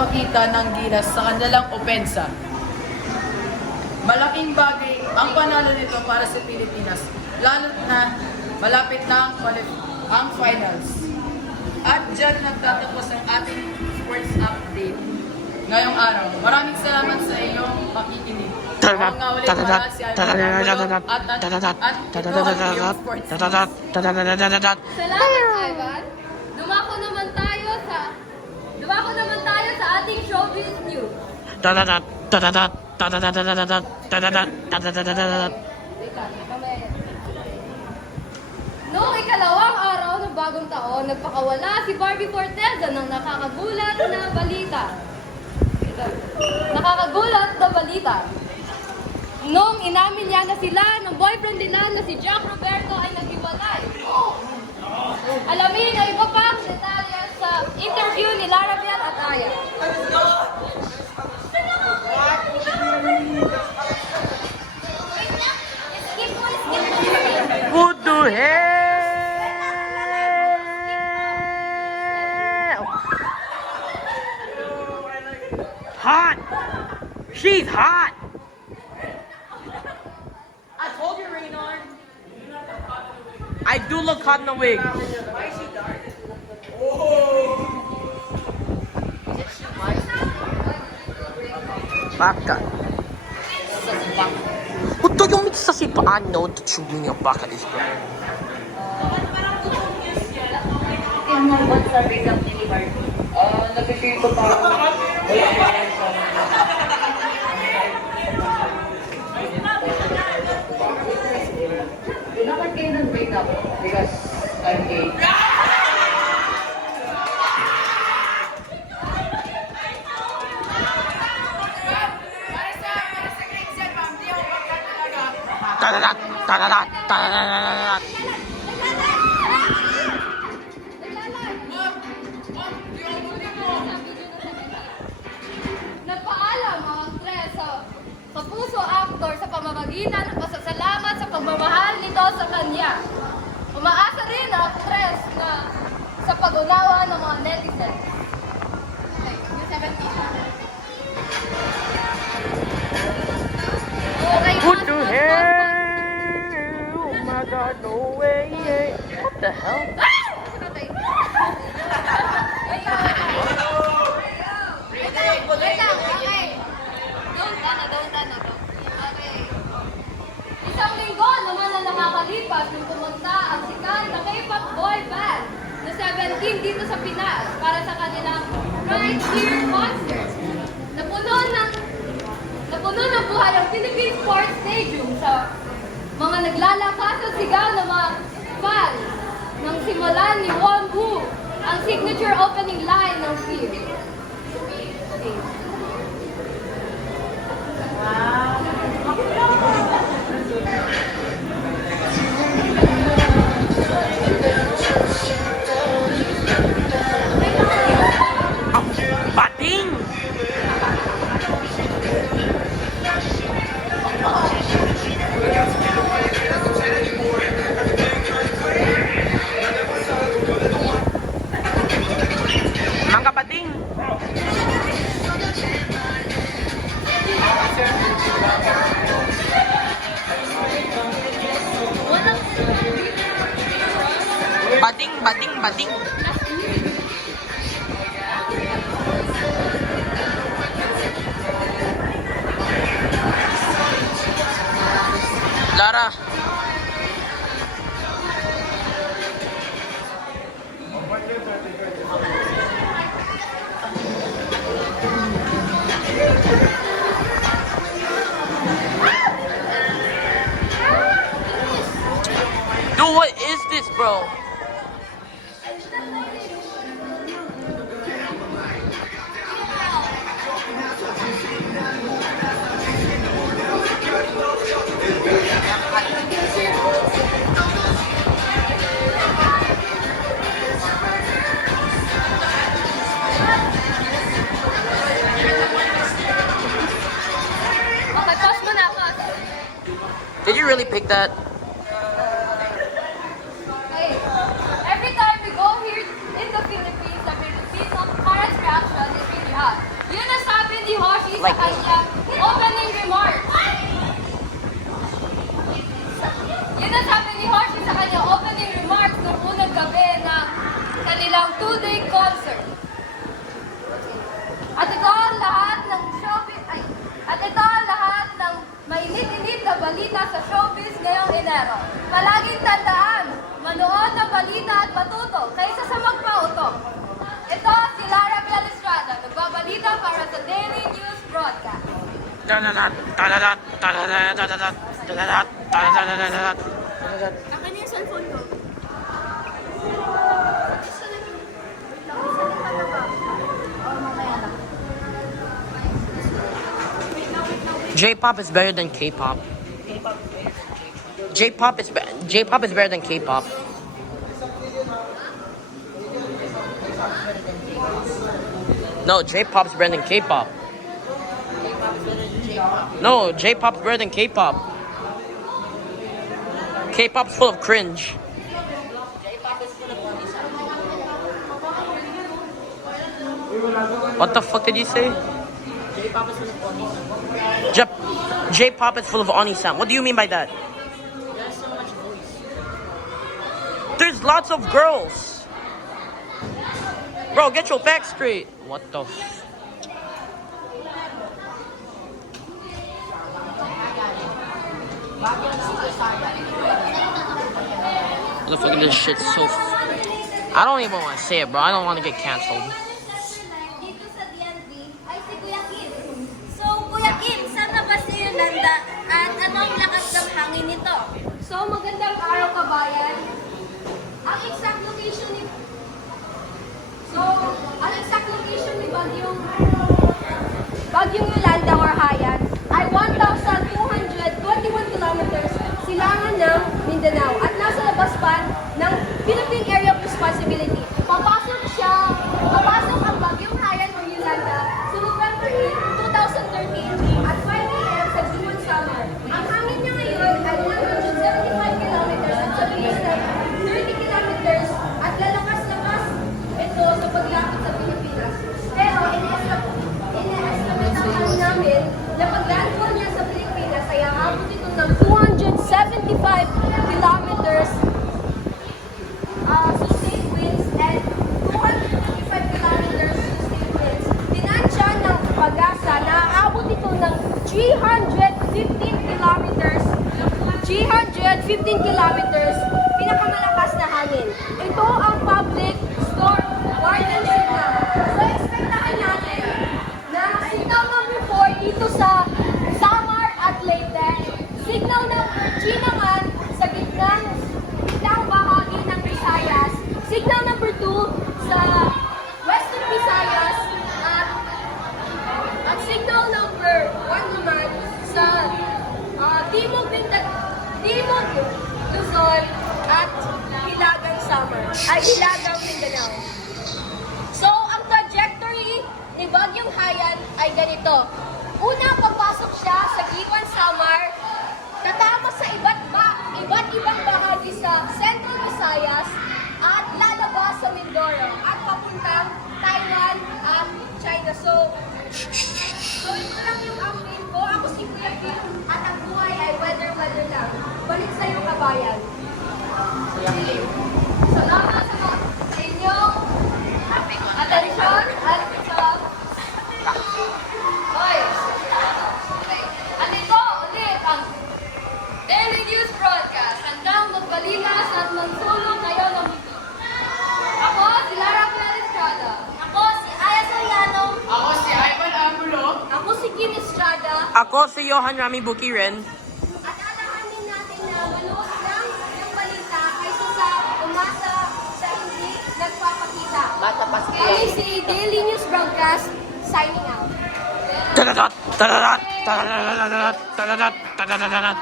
Pakita ng gilas sa kanilang opensa. Malaking bagay ang panalo nito para sa Pilipinas, lalo na malapit na ang finals. At dyan nagtatapos ang ating sports update ngayong araw. Maraming salamat sa iyong pakikinig. Ako nga ulit pala si Alvaro at ito ang iyong sports news. Salamat, Ivan. Dumako naman tayo sa ating showbiz news. Noong ikalawang araw ng bagong taon, nagpakawala si Barbie Forteza ng nakakagulat na balita. Noong inamin niya na sila ng boyfriend nila na si Jack Roberto ay naghiwalay. Alamin ang iba pang detalye sa interview ni Lara Bel at Aya. What the hell? Hot! She's hot! I told you, Reynard. I do look hot in the wig. Why is she dark? Baka. What do you mean sa sipa? I know that you mean your baka is brown. Nag-feel ko pa ako. Dapat kayo nag-break up because I'm gay. Nagpaalam ang aktres sa puso actor sa pamamagitan ng pasasalamat sa pagmamahal nito sa kanya. Umaasa rin ang aktres na sa pag-unawa ng mga netizens. Okay, yung 17. What the hell? Oh my god, no way. What the hell? Wait lang, okay. Don't. Okay. Isang linggo naman na nakakalipas nung pumunta ang sikat na K-pop boy band na 17 dito sa Pinas para sa kanilang Right Here concert. Napuno ng buhay ang Philippine Sports Stadium sa mga naglalakas at sigaw ng mga fans nang simulan ni Wonwoo ang signature opening line ng Fear. Okay. Bating! Mga bating! Bating! Lara! Dude, what is this, bro? Did you really pick that? Hey, every time we go here in the Philippines, the Filipino parents' reaction is really hot. sa kanyang opening remarks. Yun ang sabi ni Hoshi sa kanyang opening remarks noong unang gabi ng kanilang 2-day concert. At ito ang lahat ng showbiz, at ito ang lahat ng mainit-init na balita sa showbiz ngayong Enero. Palaging tandaan, manood ng balita at matuto kaysa sa magpauto. Ito si Lara Estrada, nagbabalita para sa Daily News Broadcast. Akin yung cellphone ko. J-pop is better than K-pop. J-pop is better than K-pop. No, J-pop is better than K-pop. No, J-pop is better than K-pop. K-pop's full of cringe. What the fuck did you say? J-pop is full of Oni-san. What do you mean by that? There's lots of girls. Bro, get your facts straight. What the f... What the fuck is this shit so... I don't even want to say it, bro. I don't want to get canceled. Dito sa DNB ay si Kuya Kim. So, Kuya Kim, saan na ba si Yolanda at anong lakas ng hangin nito? So, magandang araw kabayan. Ang exact location ni Bagyong Yolanda or Haiyan ay 1,221 kilometers silangan ng Mindanao at nasa labas pa ng Philippine Area of Responsibility. Papasok ang Bagyong Haiyan or Yolanda sa November 8, 2013 at 5 a.m. sa June summer. Ang hangin niya ngayon ay 175 kilometers at sa bilis na 30 kilometers at lalakas-lakas ito sa paglapit sa Pilipinas. Pero ina-estimate namin na pag-landfall niya sa Pilipinas ay aabot ito ng 275 kilometers sustained winds and 255 kilometers sustained winds. Tinansya ng pag-asa na aabot ito ng 315 kilometers pinakamalakas na hangin. Ito ang public storm warning signal. So, expectahan natin na signal number 4 dito sa Samar at Leyte. Signal number 3 naman sa gitnang bahagi ng Visayas. Signal number 2 sa Western Visayas at signal number 1 naman sa Timog Luzon at Hilagang Mindanao. So, ang trajectory ni Bagyong Haiyan ay ganito. Una, pagpasok siya sa Giwan, Samar, tatama sa iba't ibang bahagi sa Central Visayas at lalabas sa Mindoro at papuntang Taiwan at China. So ito lang yung update ko. Ako si Kuya Kim at ang buhay ay weather lang. Balik sa'yo, kabayan. Salamat sa inyong atensyon at sa... Hoy! Andito ulit ang Daily News Broadcast. Handang magbalita at magtulong kayo ng mundo. Ako, si Lara Estrada. Ako si Aya Soriano. Ako si Ivan Angulo. Ako si Kim Estrada. Ako si Johan Rami Bukiren. At alahanin natin na maluwag lang yung balita kaysa sa umasa sa hindi nagpapakita. Kami si Daily News Broadcast, signing out. Tadadad, tadadad, tadadad, tadadad, tadadad, tadadad.